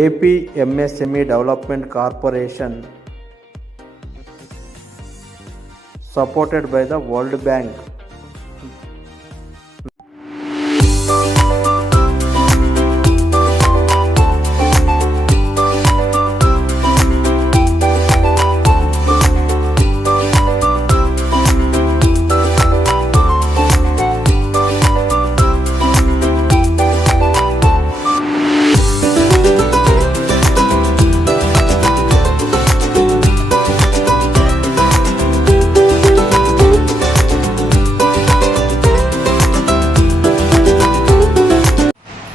AP MSME development corporation supported by the World Bank.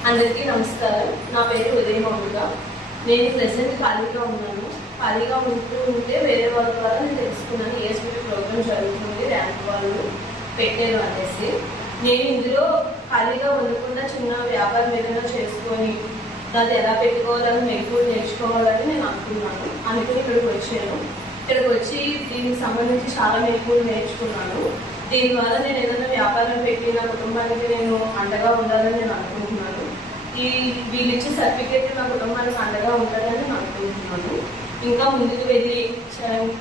అందరికీ నమస్కారం. నా పేరు ఉదయమౌళిక. నేను ప్రెసెంట్ ఖాళీగా ఉన్నాను. ఖాళీగా ఉంటే వేరే వాళ్ళ ద్వారా నేను తెలుసుకున్నాను ESBP ప్రోగ్రామ్ జరుగుతుంది, ర్యాంక్ వాళ్ళు పెట్టారు అనేసి. నేను ఇందులో ఖాళీగా ఉండకుండా చిన్న వ్యాపారం ఏదైనా చేసుకొని అది ఎలా పెట్టుకోవాలని మెలకువలు నేర్చుకోవాలని నేను అనుకున్నాను. అందుకని ఇక్కడికి వచ్చాను. ఇక్కడికి వచ్చి దీనికి సంబంధించి చాలా మెలకువలు నేర్చుకున్నాను. దీనివల్ల నేను ఏదైనా వ్యాపారం పెట్టి నా కుటుంబానికి నేను అండగా ఉండాలని నేను అనుకుంటున్నాను. వీళ్ళు ఇచ్చే సర్టిఫికేట్ నా కుటుంబానికి అండగా ఉంటుందని నేను అనుకుంటున్నాను. ఇంకా ముందుకు వెళ్ళి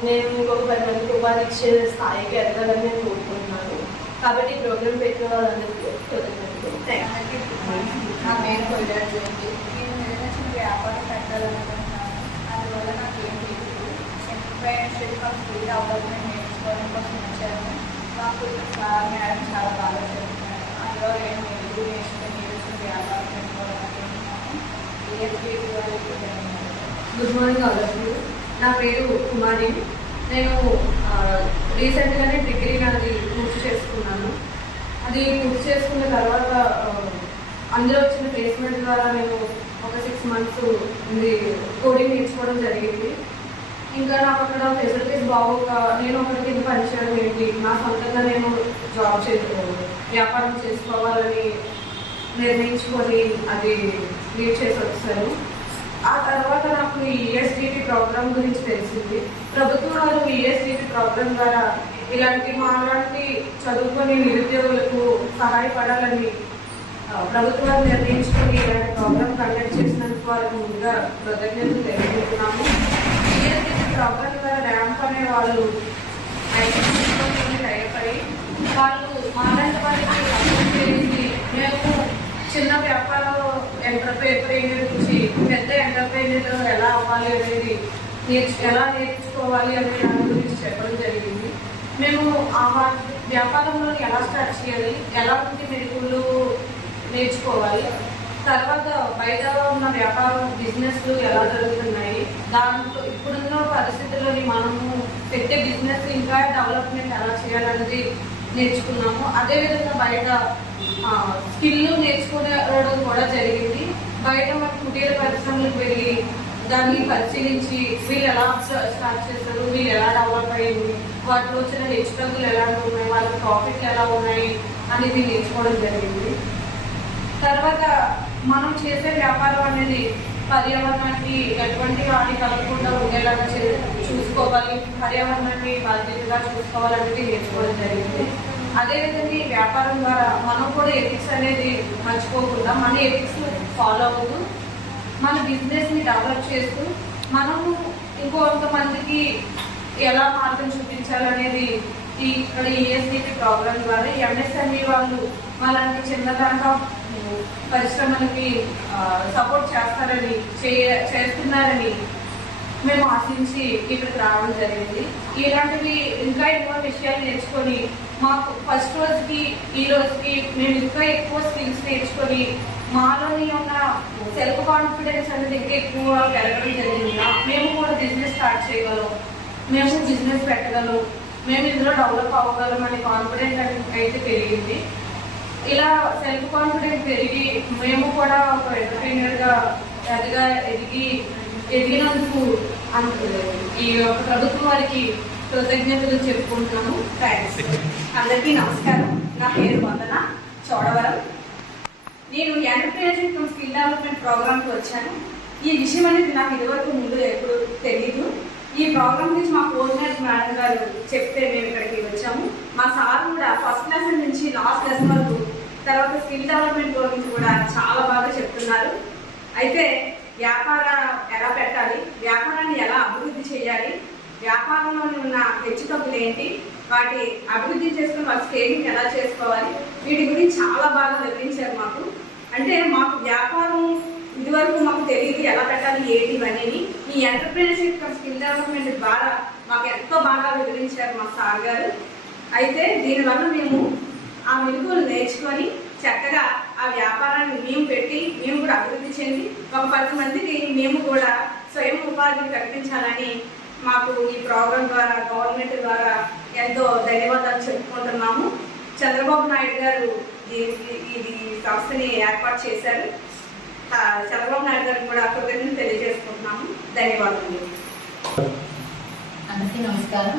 నేను ఇంకొక 10 మందికి ఉపాధి ఇచ్చే స్థాయికి ఎదగాలని నేను కోరుకుంటున్నాను. కాబట్టి ఈ ప్రోగ్రామ్ పెట్టిన వాళ్ళందరికీ కృతజ్ఞతలు. నా పేరు కొయ్యాడు జయంతి. నేను ఏదైనా చిన్న వ్యాపారం పెట్టాలనుకుంటున్నాను. అందువల్ల నాకు ఏం తెలియదు. ఎంటర్ప్రైనర్షిప్ స్కిల్ డెవలప్మెంట్ నేర్చుకోవడం కోసం వచ్చాను. నాకు మేడం చాలా బాగా చెప్తున్నాను. అందులో నేను మెలుగు నేర్చుకుని చిన్న వ్యాపారం పెట్టుకోవాలనుకుంటున్నాను. Good morning all of you. నా పేరు కుమారి. నేను రీసెంట్గానే డిగ్రీ నాది పూర్తి చేసుకున్నాను. అది పూర్తి చేసుకున్న తర్వాత అందులో వచ్చిన ప్లేస్మెంట్ ద్వారా నేను ఒక 6 months కోడింగ్ నేర్చుకోవడం జరిగింది. ఇంకా నాకు అక్కడ ఫెసిలిటీస్ బాగోక నేను ఒకటి కింద పనిచేయడం ఏంటి, నా సొంతంగా నేను వ్యాపారం చేసుకోవాలని నిర్ణయించుకొని అది లీడ్ చేసి వచ్చాను. ఆ తర్వాత నాకు ఈ ESBP ప్రోగ్రామ్ గురించి తెలిసింది. ప్రభుత్వం వారు ESBP ప్రోగ్రామ్ ద్వారా ఇలాంటి మాలాంటి చదువుకొని నిరుద్యోగులకు సహాయపడాలని ప్రభుత్వాలు నిర్ణయించుకొని ఇలాంటి ప్రోగ్రామ్ కండక్ట్ చేసినందుకు వారికి ముందుగా కృతజ్ఞతలు తెలియజేస్తున్నాము. ESBP ప్రోగ్రామ్ ద్వారా ర్యాంప్ అనే వాళ్ళు టైపై వాళ్ళు మాలాంటి వారికి సపోర్ట్ చేసి మేము చిన్న వ్యాపారం ఎంటర్ప్రైనర్ నుంచి పెద్ద ఎంటర్ప్రైనర్ ఎలా అవ్వాలి అనేది ఎలా నేర్చుకోవాలి అనే దాని గురించి చెప్పడం జరిగింది. మేము ఆ వ్యాపారంలో ఎలా స్టార్ట్ చేయాలి, ఎలాంటి మెరుగులు నేర్చుకోవాలి, తర్వాత బయట ఉన్న వ్యాపారం బిజినెస్లు ఎలా జరుగుతున్నాయి, దాంట్లో ఇప్పుడున్న పరిస్థితుల్లోని మనము పెట్టే బిజినెస్ ఇంకా డెవలప్మెంట్ ఎలా చేయాలనేది నేర్చుకున్నాము. అదేవిధంగా బయట స్కిల్ నేర్చుకోవడం కూడా జరిగింది. బయట మన కుటీర పరిశ్రమలకు వెళ్ళి దాన్ని పరిశీలించి వీళ్ళు ఎలా స్టార్ట్ చేస్తారు, వీళ్ళు ఎలా డెవలప్ అయ్యింది, వాటిలో వచ్చిన హెచ్చుతగ్గులు ఎలాంటి ఉన్నాయి, వాళ్ళ ప్రాఫిట్లు ఎలా ఉన్నాయి అనేది నేర్చుకోవడం జరిగింది. తర్వాత మనం చేసే వ్యాపారం అనేది పర్యావరణానికి ఎటువంటి హాని కలగకుండా ఉండేలాగా చూసుకోవాలి, పర్యావరణాన్ని బాధ్యతగా చూసుకోవాలనేది నేర్చుకోవడం జరిగింది. అదేవిధంగా ఈ వ్యాపారం ద్వారా మనం కూడా ఎథిక్స్ అనేది మర్చిపోకుండా మన ఎథిక్స్ ఫాలో అవుతూ మన బిజినెస్ని డెవలప్ చేస్తూ మనము ఇంకొంతమందికి ఎలా మార్గం చూపించాలనేది ఇక్కడ ESBP ప్రోగ్రామ్ ద్వారా MSME వాళ్ళు అలాంటి చిన్నదాకా పరిశ్రమలకి సపోర్ట్ చేస్తారని చేస్తున్నారని మేము ఆశించి ఇక్కడికి రావడం జరిగింది. ఇలాంటివి ఇంకా ఎన్నో విషయాలు నేర్చుకొని మాకు ఫస్ట్ రోజుకి ఈ రోజుకి మేము ఇంకా ఎక్కువ స్కిల్స్ నేర్చుకొని మాలోని ఉన్న సెల్ఫ్ కాన్ఫిడెన్స్ అనేది ఇంకా ఎక్కువ పెరగడం జరిగింది. మేము కూడా బిజినెస్ స్టార్ట్ చేయగలం, మేము బిజినెస్ పెట్టగలం, మేము ఇందులో డెవలప్ అవ్వగలం అనే కాన్ఫిడెన్స్ అయితే పెరిగింది. ఇలా సెల్ఫ్ కాన్ఫిడెన్స్ పెరిగి మేము కూడా ఒక ఎంటర్ప్రైనర్గా ఎదిగినందుకు ఈ యొక్క ప్రభుత్వం వారికి కృతజ్ఞతలు చెప్పుకుంటున్నాము. థ్యాంక్స్. అందరికీ నమస్కారం. నా పేరు వందన చోడవరం. నేను ఎంటర్ప్రైనర్షిప్ స్కిల్ డెవలప్మెంట్ ప్రోగ్రామ్కి వచ్చాను. ఈ విషయం అనేది నాకు ఇదివరకు ముందు ఎప్పుడు తెలియదు. ఈ ప్రోగ్రామ్ గురించి మా కోఆర్డినేటర్ మేడం గారు చెప్తే మేము ఇక్కడికి వచ్చాము. మా సార్ కూడా ఫస్ట్ లెసన్ నుంచి లాస్ట్ లెసన్ వరకు తర్వాత స్కిల్ డెవలప్మెంట్ గురించి కూడా చాలా బాగా చెప్తున్నారు. అయితే వ్యాపారం ఎలా పెట్టాలి, వ్యాపారాన్ని ఎలా అభివృద్ధి చేయాలి, వ్యాపారంలో ఉన్న హెచ్చుతగ్గులు ఏంటి, వాటి అభివృద్ధి చేసుకుని వాటి స్కేలింగ్ ఎలా చేసుకోవాలి, వీటి గురించి చాలా బాగా వివరించారు మాకు. అంటే మాకు వ్యాపారం ఇదివరకు మాకు తెలియదు ఎలా పెట్టాలి ఏంటి ఇవన్నీ. ఈ ఎంటర్ప్రీనర్షిప్ స్కిల్ డెవలప్మెంట్ ద్వారా మాకు ఎంతో బాగా వివరించారు మా సార్ గారు. అయితే దీనివల్ల మేము ఆ మెలకువలు నేర్చుకొని చక్కగా ఆ వ్యాపారాన్ని మేము పెట్టి మేము కూడా అభివృద్ధి చెంది ఒక 10 మందికి మేము కూడా స్వయం ఉపాధిని కల్పించాలని మాకు ఈ ప్రోగ్రాం ద్వారా గవర్నమెంట్ ద్వారా ఎంతో ధన్యవాదాలు చెప్పుకుంటున్నాము. చంద్రబాబు నాయుడు గారు ఇది సంస్థని ఏర్పాటు చేశారు. చంద్రబాబు నాయుడు గారికి కూడా కృతజ్ఞతలు తెలియజేసుకుంటున్నాము. ధన్యవాదాలు. అందరికీ నమస్కారం.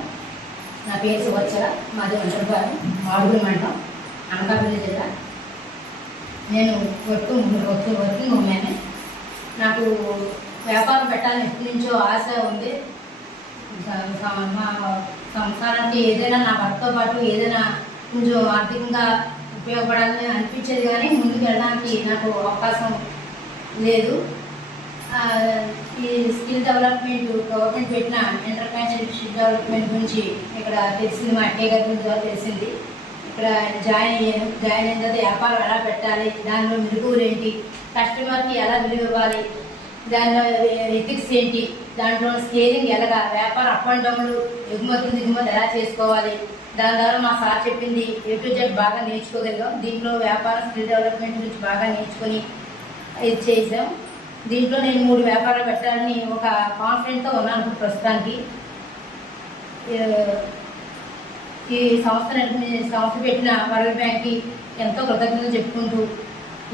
నా పేరు సువత్సల, మాది వంటరపాలెం, మాడుగుల మండలం, అనకాపల్లి జిల్లా. నేను వర్కింగ్ ఉమెన్. నాకు వ్యాపారం పెట్టాలని ఎప్పటి నుంచో ఆశ ఉంది. మా సంసారానికి ఏదైనా నా భర్తతో పాటు ఏదైనా కొంచెం ఆర్థికంగా ఉపయోగపడాలని అనిపించేది, కానీ ముందుకు వెళ్ళడానికి నాకు అవకాశం లేదు. ఈ స్కిల్ డెవలప్మెంట్ గవర్నమెంట్ పెట్టిన ఎంటర్ప్రెన్యూర్షిప్ డెవలప్మెంట్ గురించి ఇక్కడ తెలిసింది, మా అక్కయ్య గారి గురించి ద్వారా తెలిసింది. ఇక్కడ జాయిన్ అయిన తర్వాత వ్యాపారం ఎలా పెట్టాలి, దానిలో మెరుగులు ఏంటి, కస్టమర్కి ఎలా విలువ ఇవ్వాలి, దానిలో ఎథిక్స్ ఏంటి, దాంట్లో స్కేలింగ్ ఎలాగా, వ్యాపారం అప్ అండ్ డౌన్లు, ఎగుమతులు దిగుమతులు ఎలా చేసుకోవాలి, దాని ద్వారా మా సార్ చెప్పింది A to Z బాగా నేర్చుకోగలిగాం. దీంట్లో వ్యాపారం స్కిల్ డెవలప్మెంట్ గురించి బాగా నేర్చుకొని ఇది చేసాం. దీంట్లో నేను 3 వ్యాపారాలు పెట్టాలని ఒక కాన్ఫిడెంట్తో ఉన్నాను ప్రస్తుతానికి. ఈ సంస్థ పెట్టిన వరల్డ్ బ్యాంక్కి ఎంతో కృతజ్ఞతలు చెప్పుకుంటూ,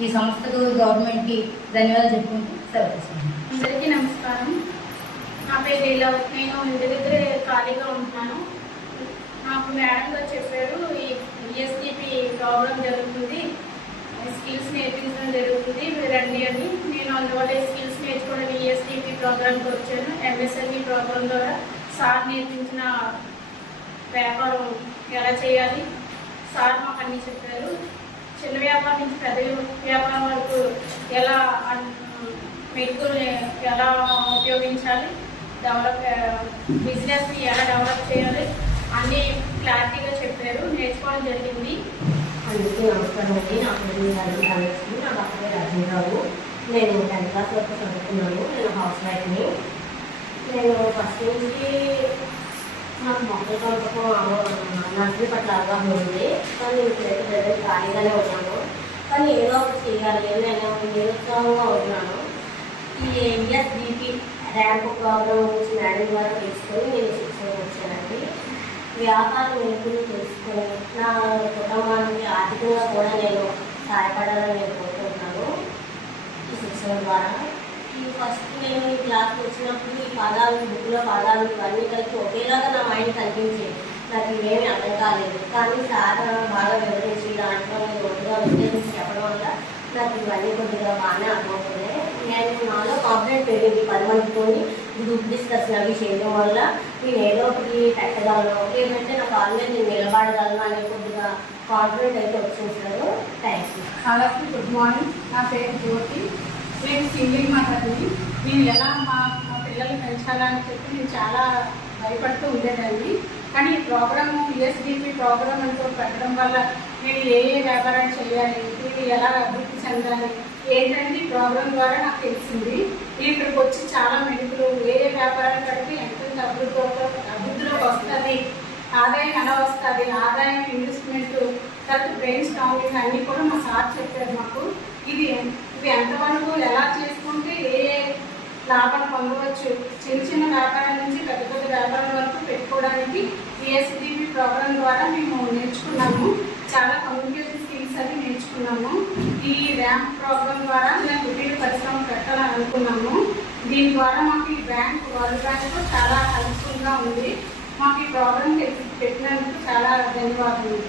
ఈ సంస్థకు గవర్నమెంట్కి ధన్యవాదాలు చెప్పుకుంటూ సెలవు. అందరికీ నమస్కారం. నా పేరు లీలావతి. నేను ఇంటి దగ్గరే ఖాళీగా ఉంటున్నాను. నాకు మేడం గారు చెప్పారు, ఈ ESDP ప్రోగ్రామ్ జరుగుతుంది, స్కిల్స్ నేర్పించడం జరుగుతుంది, మీరు రండి అని. నేను అందువల్ల స్కిల్స్ నేర్చుకోవడానికి ESDP ప్రోగ్రామ్కి వచ్చాను. MSME ప్రోగ్రామ్ ద్వారా సార్ నేర్పించిన వ్యాపారం ఎలా చేయాలి సార్ మాకు అన్నీ చెప్పారు. చిన్న వ్యాపారం నుంచి పెద్ద వ్యాపారం వరకు ఎలా మెరుగుల్ని ఎలా ఉపయోగించాలి, బిజినెస్ని ఎలా డెవలప్ చేయాలి అన్నీ క్లారిటీగా చెప్పారు. నేర్చుకోవడం జరిగింది. అందరికీ నమస్కారం అండి. నా పేరు ధనలక్ష్మి, నా భర్త పేరు అర్జునరావు. నేను 10th క్లాస్ వరకు చదువుకున్నాను. నేను హౌస్ వైఫ్ని. నేను ఫస్ట్ నుంచి నాకు మొక్కల పెంపకం నర్సరీ పట్ల అవగాహన ఉంది. కానీ నేను ప్రజెంట్ ఖాళీగానే ఉన్నాను. కానీ ఏదో ఒకటి చేయాలి, నేను నిరుత్సాహంగా ఉంటున్నాను. ఈ ESDP ర్యాంప్ ప్రోగ్రామ్ గురించి మేడం ద్వారా తెలుసుకొని నేను శిక్షణ వచ్చానండి. వ్యాపారం నేర్చుకుని తెలుసుకొని నా కుటుంబానికి ఆర్థికంగా కూడా నేను సహాయపడాలని నేను కోరుకుంటున్నాను ఈ శిక్షణ ద్వారా. ఈ ఫస్ట్ నేను ఈ క్లాస్కి వచ్చినప్పుడు ఈ పదాలు, బుక్లో పదాలు ఇవన్నీ కలిపి ఒకేలాగా నా మైండ్ కనిపించేది. నాకు ఇవేమీ అర్థం కాలేదు. కానీ సార్ బాగా వివరించి దాంట్లో నేను ఒంటిగా విశ్లేషించి చెప్పడం వల్ల నాకు ఇవన్నీ కొద్దిగా బాగానే అర్థమవుతున్నాయి. నేను నాలో కాన్ఫిడెంట్ పెరిగింది. 10 మందితో గ్రూప్ డిస్కషన్ అవి చేయడం వల్ల నేను ఏదో ఒకటి పెట్టగలను, ఏమంటే నా కాళ్ళ మీద నేను నిలబడగలను అనే కొద్దిగా కాన్ఫిడెంట్ అయితే వచ్చింది సార్. థ్యాంక్స్. అందరికీ గుడ్ మార్నింగ్. నా పేరు జ్యోతి. నేను సింగిల్ మదర్ని. నేను ఎలా మా పిల్లల్ని పెంచాలని చెప్పి నేను చాలా భయపడుతూ ఉండేదాన్ని. కానీ ఈ ప్రోగ్రాము ESDP ప్రోగ్రామ్ అంటూ పెట్టడం వల్ల నేను ఏ వ్యాపారం చేయాలి, ఇది ఎలా అభివృద్ధి చెందాలి ఏంటంటే ఈ ప్రోగ్రామ్ ద్వారా నాకు తెలిసింది. నేను ఇక్కడికి వచ్చి చాలా మెడుకులు ఏ వ్యాపారాలు కడితే ఎంత అభివృద్ధిలోకి వస్తుంది, ఆదాయం ఎలా వస్తుంది, ఆదాయం ఇన్వెస్ట్మెంట్ తర్వాత బ్రెయిన్ స్ట్రాంగింగ్ అన్నీ కూడా మా సార్ చెప్పారు మాకు. ఇవి ఎంతవరకు ఎలా చేసుకుంటే ఏ లాభాలు పొందవచ్చు, చిన్న వ్యాపారాల నుంచి పెద్ద పెద్ద వ్యాపారాల వరకు పెట్టుకోవడానికి ESDP ప్రోగ్రాం ద్వారా మేము నేర్చుకున్నాము. చాలా కమ్యూనికేషన్ స్కిల్స్ అవి నేర్చుకున్నాము. ఈ ర్యాంప్ ప్రోగ్రాం ద్వారా మేము కుటీర పరిశ్రమ పెట్టాలని అనుకున్నాము. దీని ద్వారా మాకు ఈ వరల్డ్ బ్యాంక్ చాలా హెల్ప్ఫుల్గా ఉంది. మాకు ఈ ప్రోగ్రాం పెట్టినందుకు చాలా ధన్యవాదాలు.